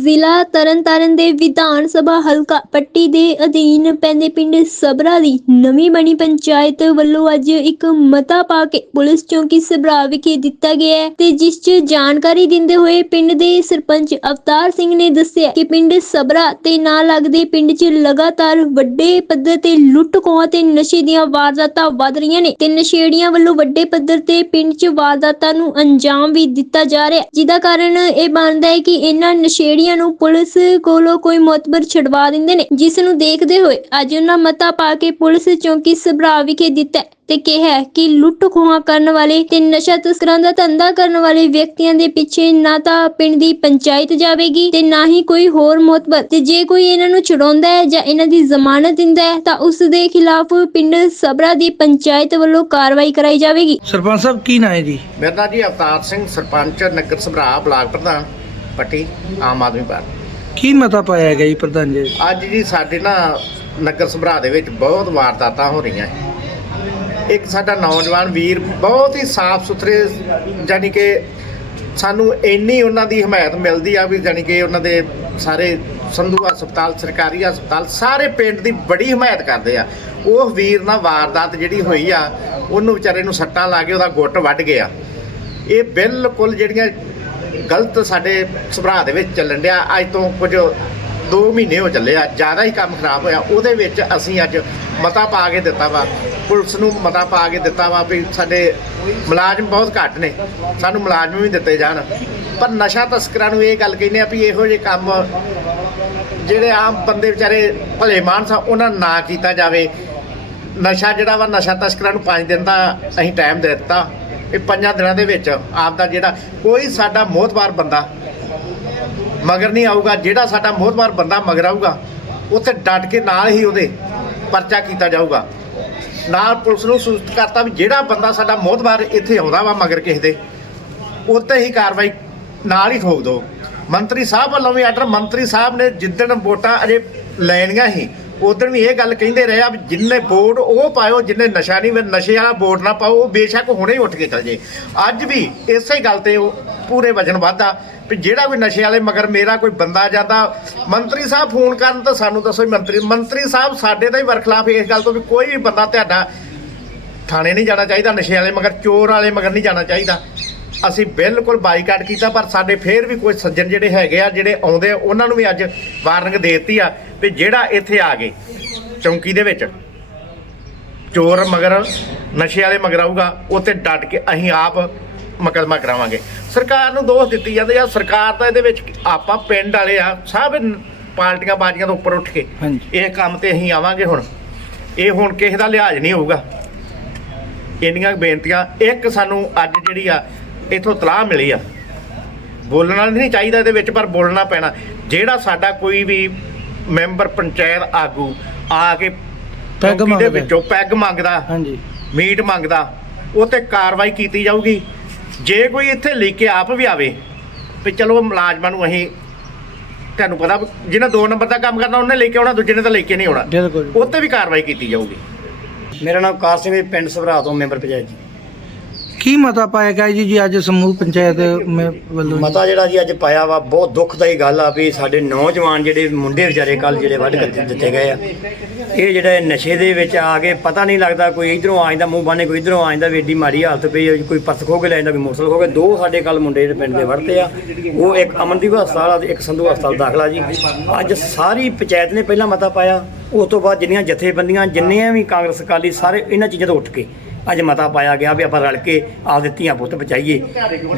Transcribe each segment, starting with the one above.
ਜ਼ਿਲ੍ਹਾ ਤਰਨਤਾਰਨ ਦੇ ਵਿਧਾਨ ਸਭਾ ਹਲਕਾ ਪੱਟੀ ਦੇ ਅਧੀਨ ਪੈਂਦੇ ਪਿੰਡ ਸਬਰਾ ਦੀ ਨਵੀਂ ਬਣੀ ਪੰਚਾਇਤ ਵੱਲੋਂ ਅੱਜ ਇੱਕ ਮਤਾ ਪਾ ਕੇ ਪੁਲਿਸ ਚੌਂਕੀ ਸਬਰਾ ਵਿਖੇ ਦਿੱਤਾ ਗਿਆ ਹੈ ਤੇ ਜਿਸ 'ਚ ਜਾਣਕਾਰੀ ਦਿੰਦੇ ਹੋਏ ਪਿੰਡ ਦੇ ਸਰਪੰਚ ਅਵਤਾਰ ਸਿੰਘ ਨੇ ਦੱਸਿਆ ਕਿ ਪਿੰਡ ਸਬਰਾ ਤੇ ਨਾਲ ਲੱਗਦੇ ਪਿੰਡ 'ਚ ਲਗਾਤਾਰ ਵੱਡੇ ਪੱਧਰ ਤੇ ਲੁੱਟ ਖੋਹਾਂ ਤੇ ਨਸ਼ੇ ਦੀਆਂ ਵਾਰਦਾਤਾਂ ਵੱਧ ਰਹੀਆਂ ਨੇ ਤੇ ਨਸ਼ੇੜੀਆਂ ਵੱਲੋਂ ਵੱਡੇ ਪੱਧਰ ਤੇ ਪਿੰਡ 'ਚ ਵਾਰਦਾਤਾਂ ਨੂੰ ਅੰਜਾਮ ਵੀ ਦਿੱਤਾ ਜਾ ਰਿਹਾ ਜਿਹਦਾ ਕਾਰਨ ਇਹ ਬਣਦਾ ਹੈ ਕਿ ਇਹਨਾਂ ਨਸ਼ੇੜੀਆਂ ਨੂੰ ਪੁਲਿਸ ਕੋਲੋਂ ਕੋਈ ਮੋਤਬਰ ਛਡਵਾ ਦਿੰਦੇ ਨੇ ਜਿਸ ਨੂੰ ਦੇਖਦੇ ਹੋਏ ਅੱਜ ਉਹਨਾਂ ਮਤਾ ਪਾ ਕੇ ਪੁਲਿਸ ਚੌਂਕੀ ਸਭਰਾ ਵਿਖੇ ਦਿੱਤਾ ਤੇ ਕਿਹਾ ਕਿ ਲੁੱਟ ਖੋਹਾਂ ਕਰਨ ਵਾਲੇ ਤੇ ਨਸ਼ਾ ਤਸਕਰਾਂ ਦਾ ਧੰਦਾ ਕਰਨ ਵਾਲੇ ਵਿਅਕਤੀਆਂ ਦੇ ਪਿੱਛੇ ਨਾ ਤਾਂ ਪਿੰਡ ਦੀ ਪੰਚਾਇਤ ਜਾਵੇਗੀ ਤੇ ਨਾ ਹੀ ਕੋਈ ਹੋਰ ਮੋਤਬਰ। ਤੇ ਜੇ ਕੋਈ ਇਹਨਾਂ ਨੂੰ ਛਡਾਉਂਦਾ ਹੈ ਜਾਂ ਇਹਨਾਂ ਦੀ ਜ਼ਮਾਨਤ ਦਿੰਦਾ ਹੈ ਤਾਂ ਉਸ ਦੇ ਖਿਲਾਫ ਪਿੰਡ ਸਬਰਾ ਦੀ ਪੰਚਾਇਤ ਵੱਲੋਂ ਕਾਰਵਾਈ ਕਰਾਈ ਜਾਵੇਗੀ। ਸਰਪੰਚ ਸਾਹਿਬ ਕੀ ਨਾਂ ਹੈ ਜੀ? ਮੇਰਾ ਨਾਂ ਜੀ ਅਵਤਾਰ ਸਿੰਘ ਸਰਪੰਚ ਨਗਰ ਸਭਰਾ ਬਲਾਕ ਪ੍ਰਧਾਨ। ਪੱਟੀ ਆਮ ਆਦਮੀ ਪਾਰਟੀ। ਕੀ ਮਤਾ ਪਾਇਆ ਗਿਆ ਜੀ ਪ੍ਰਧਾਨ ਜੀ? ਅੱਜ ਜੀ ਸਾਡੇ ਨਾ ਨਗਰ ਸਭਰਾ ਦੇ ਵਿੱਚ ਬਹੁਤ ਵਾਰਦਾਤਾਂ ਹੋ ਰਹੀਆਂ ਹੈ ਇੱਕ ਸਾਡਾ ਨੌਜਵਾਨ ਵੀਰ ਬਹੁਤ ਹੀ ਸਾਫ਼ ਸੁਥਰੇ ਜਾਨੀ ਕਿ ਸਾਨੂੰ ਇੰਨੀ ਉਹਨਾਂ ਦੀ ਹਮਾਇਤ ਮਿਲਦੀ ਆ ਵੀ ਜਾਨੀ ਕਿ ਉਹਨਾਂ ਦੇ ਸਾਰੇ ਸੰਧੂ ਹਸਪਤਾਲ ਸਰਕਾਰੀ ਹਸਪਤਾਲ ਸਾਰੇ ਪਿੰਡ ਦੀ ਬੜੀ ਹਮਾਇਤ ਕਰਦੇ ਆ। ਉਹ ਵੀਰ ਨਾਲ ਵਾਰਦਾਤ ਜਿਹੜੀ ਹੋਈ ਆ ਉਹਨੂੰ ਵਿਚਾਰੇ ਨੂੰ ਸੱਟਾਂ ਲਾ ਕੇ ਉਹਦਾ ਗੁੱਟ ਵੱਢ ਗਿਆ। ਇਹ ਬਿਲਕੁਲ ਜਿਹੜੀਆਂ ਗਲਤ ਸਾਡੇ ਸੁਭਾਅ ਦੇ ਵਿੱਚ ਚੱਲਣ ਡਿਆ। ਅੱਜ ਤੋਂ ਕੁਝ 2 ਮਹੀਨੇ ਹੋ ਚੱਲੇ ਆ, ਜ਼ਿਆਦਾ ਹੀ ਕੰਮ ਖਰਾਬ ਹੋਇਆ। ਉਹਦੇ ਵਿੱਚ ਅਸੀਂ ਅੱਜ ਮਤਾ ਪਾ ਕੇ ਦਿੱਤਾ ਵਾ। ਪੁਲਿਸ ਨੂੰ ਮਤਾ ਪਾ ਕੇ ਦਿੱਤਾ ਵਾ ਵੀ ਸਾਡੇ ਮੁਲਾਜ਼ਮ ਬਹੁਤ ਘੱਟ ਨੇ। ਸਾਨੂੰ ਮੁਲਾਜ਼ਮ ਵੀ ਦਿੱਤੇ ਜਾਣ। ਪਰ ਨਸ਼ਾ ਤਸਕਰਾਂ ਨੂੰ ਇਹ ਗੱਲ ਕਹਿੰਦੇ ਆ ਵੀ ਇਹੋ ਜਿਹੇ ਕੰਮ ਜਿਹੜੇ ਆਮ ਬੰਦੇ ਵਿਚਾਰੇ ਭਲੇ ਮਾਨਸ ਆ, ਉਹਨਾਂ ਨੂੰ ਨਾ ਕੀਤਾ ਜਾਵੇ। ਨਸ਼ਾ ਜਿਹੜਾ ਵਾ, ਨਸ਼ਾ ਤਸਕਰਾਂ ਨੂੰ 5 ਦਿਨ ਦਾ ਅਸੀਂ ਟਾਈਮ ਦੇ ਦਿੱਤਾ। ਇਹ ਪੰਜਾਂ ਦਿਨਾਂ ਦੇ ਵਿੱਚ ਆਪ ਦਾ ਜਿਹੜਾ ਕੋਈ ਸਾਡਾ ਮੋਹਤਬਾਰ ਬੰਦਾ ਮਗਰ ਨਹੀਂ ਆਊਗਾ, ਜਿਹੜਾ ਸਾਡਾ ਮੋਹਤਬਾਰ ਬੰਦਾ ਮਗਰ ਆਊਗਾ, ਉੱਥੇ ਡਟ ਕੇ ਨਾਲ ਹੀ ਉਹਦੇ ਪਰਚਾ ਕੀਤਾ ਜਾਊਗਾ। ਨਾਲ ਪੁਲਿਸ ਨੂੰ ਸੂਚਿਤ ਕਰਤਾ ਵੀ ਜਿਹੜਾ ਬੰਦਾ ਸਾਡਾ ਮੋਹਤਬਾਰ ਇੱਥੇ ਆਉਂਦਾ ਵਾ ਮਗਰ ਕਿਸੇ ਦੇ, ਉੱਤੇ ਹੀ ਕਾਰਵਾਈ ਨਾਲ ਹੀ ਠੋਕ ਦਿਓ। ਮੰਤਰੀ ਸਾਹਿਬ ਵੱਲੋਂ ਵੀ ਆਰਡਰ, ਮੰਤਰੀ ਸਾਹਿਬ ਨੇ ਜਿੱਦਣ ਵੋਟਾਂ ਅਜੇ ਲੈਣੀਆਂ ਹੀ ਉਦੋਂ ਵੀ ਇਹ ਗੱਲ ਕਹਿੰਦੇ ਰਹੇ ਆ ਵੀ ਜਿੰਨੇ ਵੋਟ ਉਹ ਪਾਇਓ, ਜਿੰਨੇ ਨਸ਼ਾ ਨਹੀਂ ਮੈਂ ਨਸ਼ੇ ਵਾਲਾ ਵੋਟ ਨਾ ਪਾਓ, ਉਹ ਬੇਸ਼ੱਕ ਹੁਣੇ ਹੀ ਉੱਠ ਕੇ ਚੱਲ ਜੇ। ਅੱਜ ਵੀ ਇਸੇ ਗੱਲ ਤੇ ਉਹ ਪੂਰੇ ਵਜਨ ਵਾਧਾ ਵੀ ਜਿਹੜਾ ਕੋਈ ਨਸ਼ੇ ਵਾਲੇ ਮਗਰ ਮੇਰਾ ਕੋਈ ਬੰਦਾ ਜਾਂਦਾ, ਮੰਤਰੀ ਸਾਹਿਬ ਫੋਨ ਕਰਨ ਤਾਂ ਸਾਨੂੰ ਦੱਸੋ ਵੀ ਮੰਤਰੀ ਮੰਤਰੀ ਸਾਹਿਬ ਸਾਡੇ ਦਾ ਹੀ ਵਰਖਲਾਫ ਇਸ ਗੱਲ ਤੋਂ ਵੀ ਕੋਈ ਵੀ ਬੰਦਾ ਤੁਹਾਡਾ ਥਾਣੇ ਨਹੀਂ ਜਾਣਾ ਚਾਹੀਦਾ, ਨਸ਼ੇ ਵਾਲੇ ਮਗਰ, ਚੋਰ ਵਾਲੇ ਮਗਰ ਨਹੀਂ ਜਾਣਾ ਚਾਹੀਦਾ। ਅਸੀਂ ਬਿਲਕੁਲ ਬਾਈਕਾਟ ਕੀਤਾ, ਪਰ ਸਾਡੇ ਫੇਰ ਵੀ ਕੋਈ ਸੱਜਣ ਜਿਹੜੇ ਹੈਗੇ ਆ, ਜਿਹੜੇ ਆਉਂਦੇ ਆ, ਉਹਨਾਂ ਨੂੰ ਵੀ ਅੱਜ ਵਾਰਨਿੰਗ ਦੇ ਦਿੱਤੀ ਆ। ਵੀ ਜਿਹੜਾ ਇੱਥੇ ਆ ਗਏ ਚੌਂਕੀ ਦੇ ਵਿੱਚ। ਚੋਰ ਮਗਰ ਨਸ਼ੇ ਵਾਲੇ ਮਗਰ ਆਊਗਾ ਉੱਥੇ ਡਟ ਕੇ ਅਸੀਂ ਆਪ ਮੁਕੱਦਮਾ ਕਰਾਵਾਂਗੇ। ਸਰਕਾਰ ਨੂੰ ਦੋਸ਼ ਦਿੱਤੀ ਜਾਂਦੇ ਆ ਸਰਕਾਰ ਤਾਂ ਇਹਦੇ ਵਿੱਚ ਆਪਾਂ ਪਿੰਡ ਵਾਲੇ ਆ ਸਭ ਪਾਰਟੀਆਂ ਬਾਜੀਆਂ ਤੋਂ ਉੱਪਰ ਉੱਠ ਕੇ ਇਹ ਕੰਮ ਤੇ ਅਸੀਂ ਆਵਾਂਗੇ ਹੁਣ। ਇਹ ਹੁਣ ਕਿਸੇ ਦਾ ਲਿਹਾਜ਼ ਨਹੀਂ ਹੋਊਗਾ। ਇੰਨੀਆਂ ਬੇਨਤੀਆਂ ਇੱਕ ਸਾਨੂੰ ਅੱਜ ਜਿਹੜੀ ਆ ਇਥੋਂ ਤਲਾਹ ਮਿਲੀ ਆ। ਬੋਲਣਾ ਨਹੀਂ ਚਾਹੀਦਾ ਇਹਦੇ ਵਿੱਚ ਪਰ ਬੋਲਣਾ ਪੈਣਾ। ਜਿਹੜਾ ਸਾਡਾ ਕੋਈ ਵੀ ਮੈਂਬਰ ਪੰਚਾਇਤ ਆਗੂ ਆ ਕੇ ਪੈਗ ਚੌਂਕੀ ਦੇ ਮੰਗਦਾ। ਵਿੱਚੋਂ ਪੈਗ ਮੰਗਦਾ ਹਾਂਜੀ। ਮੀਟ ਮੰਗਦਾ ਉਹ ਤੇ ਕਾਰਵਾਈ ਕੀਤੀ ਜਾਊਗੀ। ਜੇ ਕੋਈ ਇੱਥੇ ਲੈ ਕੇ ਆਪ ਵੀ ਆਵੇ ਵੀ ਚਲੋ ਮੁਲਾਜ਼ਮਾਂ ਨੂੰ ਅਸੀਂ ਤੁਹਾਨੂੰ ਪਤਾ ਵੀ ਜਿਹਨੇ ਦੋ ਨੰਬਰ ਦਾ ਕੰਮ ਕਰਨਾ ਉਹਨੇ ਲੈ ਕੇ ਆਉਣਾ ਦੂਜੇ ਨੇ ਤਾਂ ਲੈ ਕੇ ਨਹੀਂ ਆਉਣਾ। ਬਿਲਕੁਲ। ਉੱਤੇ ਵੀ ਕਾਰਵਾਈ ਕੀਤੀ ਜਾਊਗੀ। ਮੇਰਾ ਨਾਮ ਕਾਰ ਸਿੰਘ ਹੈ ਪਿੰਡ ਸਭਰਾ ਤੋਂ ਮੈਂਬਰ ਪੰਚਾਇਤ ਜੀ। ਕੀ ਮਤਾ ਪਾਇਆ ਗਿਆ ਜੀ ਜੀ ਅੱਜ ਸਮੂਹ ਪੰਚਾਇਤ ਮੈਂ ਵੱਲੋਂ ਜੀ? ਮਤਾ ਜਿਹੜਾ ਜੀ ਅੱਜ ਪਾਇਆ ਵਾ ਬਹੁਤ ਦੁੱਖਦਾਈ ਗੱਲ ਆ ਵੀ ਸਾਡੇ ਨੌਜਵਾਨ ਜਿਹੜੇ ਮੁੰਡੇ ਵਿਚਾਰੇ ਕੱਲ ਜਿਹੜੇ ਵੱਢ ਕੇ ਦਿੱਤੇ ਗਏ ਆ। ਇਹ ਜਿਹੜੇ ਨਸ਼ੇ ਦੇ ਵਿੱਚ ਆ ਕੇ ਪਤਾ ਨਹੀਂ ਲੱਗਦਾ ਕੋਈ ਇਧਰੋਂ ਆ ਜਾਂਦਾ ਮੂੰਹ ਬਾਨੇ ਕੋਈ ਇਧਰੋਂ ਆ ਜਾਂਦਾ ਵੀ ਏਡੀ ਮਾੜੀ ਹਾਲਤ ਪਈ ਆ, ਕੋਈ ਪਰਸ ਖੋ ਕੇ ਲੈ ਜਾਂਦਾ ਕੋਈ ਮੋਟਰਸਾਈਕਲ ਖੋ ਕੇ। ਦੋ ਸਾਡੇ ਕੱਲ ਮੁੰਡੇ ਜਿਹੜੇ ਪਿੰਡ ਦੇ ਵੜਤੇ ਆ ਉਹ ਇੱਕ ਅਮਨਦੀਪ ਹਸਪਤਾਲ ਆ ਤੇ ਇੱਕ ਸੰਧੂ ਹਸਪਤਾਲ ਦਾਖਲਾ ਜੀ। ਅੱਜ ਸਾਰੀ ਪੰਚਾਇਤ ਨੇ ਪਹਿਲਾਂ ਮਤਾ ਪਾਇਆ ਉਸ ਤੋਂ ਬਾਅਦ ਜਿੰਨੀਆਂ ਜਥੇਬੰਦੀਆਂ ਜਿੰਨੀਆਂ ਵੀ ਕਾਂਗਰਸ ਅਕਾਲੀ ਸਾਰੇ ਇਹਨਾਂ ਚੀਜ਼ਾਂ ਤੋਂ ਉੱਠ ਕੇ ਅੱਜ ਮਤਾ ਪਾਇਆ ਗਿਆ ਵੀ ਆਪਾਂ ਰਲ ਕੇ ਆਪਦੇ ਧੀਆਂ ਪੁੱਤ ਬਚਾਈਏ।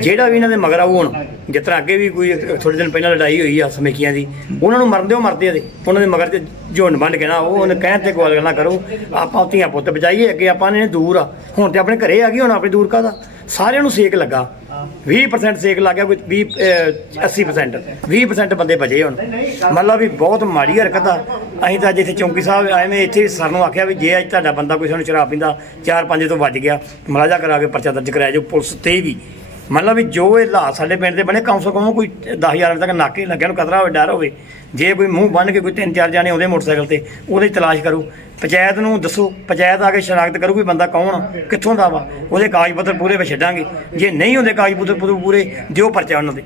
ਜਿਹੜਾ ਵੀ ਇਹਨਾਂ ਦੇ ਮਗਰ ਆਊ ਹੁਣ, ਜਿਸ ਤਰ੍ਹਾਂ ਅੱਗੇ ਵੀ ਕੋਈ ਥੋੜੇ ਦਿਨ ਪਹਿਲਾਂ ਲੜਾਈ ਹੋਈ ਆ ਸਮੇਕੀਆਂ ਦੀ, ਉਹਨਾਂ ਨੂੰ ਮਰਦੇ ਹੋ ਮਰਦੇ ਆ ਦੇ। ਉਹਨਾਂ ਦੇ ਮਗਰ ਤੇ ਝੁੰਡ ਬੰਨ ਕੇ ਨਾ ਉਹ ਉਹਨੇ ਕਹਿਣ ਤੇ ਗੱਲ ਨਾ ਕਰੋ, ਆਪਾਂ ਧੀਆਂ ਪੁੱਤ ਬਚਾਈਏ, ਅੱਗੇ ਆਪਾਂ ਨੇ ਦੂਰ ਆ। ਹੁਣ ਤੇ ਆਪਣੇ ਘਰੇ ਆ ਗਈ, ਹੁਣ ਆਪਣੇ ਦੂਰ ਕਾਦਾ ਸਾਰਿਆਂ ਨੂੰ ਸੇਕ ਲੱਗਾ। 20% ਸੇਕ ਲੱਗ ਗਿਆ ਕੋਈ 20 ਅਹ 80% 20% ਬੰਦੇ ਬਚੇ ਹੁਣ। ਮਤਲਬ ਵੀ ਬਹੁਤ ਮਾੜੀ ਹਰਕਤ ਆ। ਅਸੀਂ ਤਾਂ ਅੱਜ ਇੱਥੇ ਚੌਂਕੀ ਸਾਹਿਬ ਆਏ ਨੇ ਇੱਥੇ ਸਰ ਨੂੰ ਆਖਿਆ ਵੀ ਜੇ ਅੱਜ ਤੁਹਾਡਾ ਬੰਦਾ ਕੋਈ ਸਾਨੂੰ ਸ਼ਰਾਬ ਪੀਂਦਾ 4-5 ਤੋਂ ਵੱਜ ਗਿਆ ਮਲਾਜਾ ਕਰਾ ਕੇ ਪਰਚਾ ਦਰਜ ਕਰਾਇਆ ਜੋ ਪੁਲਿਸ ਤੇ ਵੀ। ਮਤਲਬ ਵੀ ਜੋ ਇਹ ਹਾਲਾਤ ਸਾਡੇ ਪਿੰਡ ਦੇ ਬਣੇ ਕਮ ਸੋ ਕਮ ਕੋਈ 10000 ਵਜੇ ਤੱਕ ਨਾਕੇ ਲੱਗਿਆ ਨੂੰ ਖਤਰਾ ਹੋਵੇ ਡਰ ਹੋਵੇ। ਜੇ ਕੋਈ ਮੂੰਹ ਬੰਨ ਕੇ ਕੋਈ ਤਿੰਨ ਚਾਰ ਜਾਣੇ ਆਉਂਦੇ ਮੋਟਰਸਾਈਕਲ ਤੇ ਉਹਦੀ ਤਲਾਸ਼ ਕਰੋ। ਪੰਚਾਇਤ ਨੂੰ ਦੱਸੋ ਪੰਚਾਇਤ ਆ ਕੇ ਸ਼ਨਾਖਤ ਕਰੂ ਵੀ ਬੰਦਾ ਕੌਣ ਆ, ਕਿੱਥੋਂ ਦਾ ਵਾ ਉਹਦੇ ਕਾਗਜ਼ ਪੱਤਰ ਪੂਰੇ ਵਿੱਚ ਛੱਡਾਂਗੇ। ਜੇ ਨਹੀਂ ਹੁੰਦੇ ਕਾਗਜ਼ ਪੱਤਰ ਪੂਰੇ ਦਿਓ ਪਰਚਾ ਉਹਨਾਂ ਦੇ।